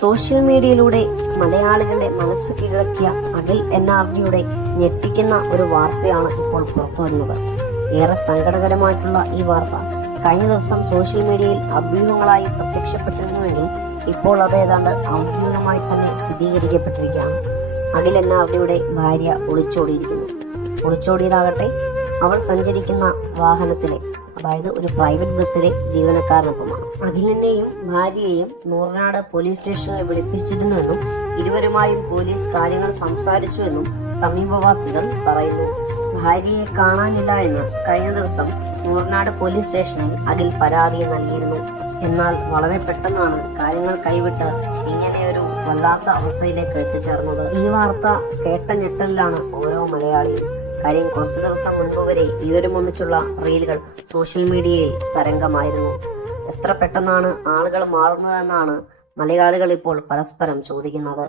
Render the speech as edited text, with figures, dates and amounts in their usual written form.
Social മീഡിയയിലൂടെ മലയാളികളുടെ മനസ്സ് കീഴടക്കിയ അഖിൽ NRDയുടെ ഞെട്ടിക്കുന്ന ഒരു വാർത്തയാണ് ഇപ്പോൾ പുറത്തു വരുന്നത്. ഏറെ സങ്കടകരമായിട്ടുള്ള ഈ വാർത്ത കഴിഞ്ഞ ദിവസം സോഷ്യൽ മീഡിയയിൽ അഭ്യൂഹങ്ങളായി പ്രത്യക്ഷപ്പെട്ടിരുന്നുവെങ്കിൽ ഇപ്പോൾ അത് ഏതാണ്ട് ഔദ്യോഗികമായി തന്നെ സ്ഥിരീകരിക്കപ്പെട്ടിരിക്കുകയാണ്. അഖിൽ NRDയുടെ ഭാര്യ ഒളിച്ചോടിയിരിക്കുന്നു. ഒളിച്ചോടിയതാകട്ടെ അവൾ സഞ്ചരിക്കുന്ന വാഹനത്തിലെ, അതായത് ഒരു പ്രൈവറ്റ് ബസ്സിലെ ജീവനക്കാരനൊപ്പമാണ്. അഖിലിനെയും ഭാര്യയെയും നൂറനാട് പോലീസ് സ്റ്റേഷനിൽ വിളിപ്പിച്ചിരുന്നുവെന്നും ഇരുവരുമായും പോലീസ് കാര്യങ്ങൾ സംസാരിച്ചുവെന്നും സമീപവാസികൾ പറയുന്നു. ഭാര്യയെ കാണാനില്ല എന്ന് കഴിഞ്ഞ ദിവസം നൂറനാട് പോലീസ് സ്റ്റേഷനിൽ അഖിൽ പരാതി നൽകിയിരുന്നു. എന്നാൽ വളരെ പെട്ടെന്നാണ് കാര്യങ്ങൾ കൈവിട്ട് ഇങ്ങനെയൊരു വല്ലാത്ത അവസ്ഥയിലേക്ക് എത്തിച്ചേർന്നത്. ഈ വാർത്ത കേട്ട ഞെട്ടലിലാണ് ഓരോ മലയാളിയും. കാര്യം കുറച്ചു ദിവസം മുൻപ് വരെ ഇരുവരും ഒന്നിച്ചുള്ള റീലുകൾ സോഷ്യൽ മീഡിയയിൽ തരംഗമായിരുന്നു. എത്ര പെട്ടെന്നാണ് ആളുകൾ മാറുന്നതെന്നാണ് മലയാളികൾ ഇപ്പോൾ പരസ്പരം ചോദിക്കുന്നത്.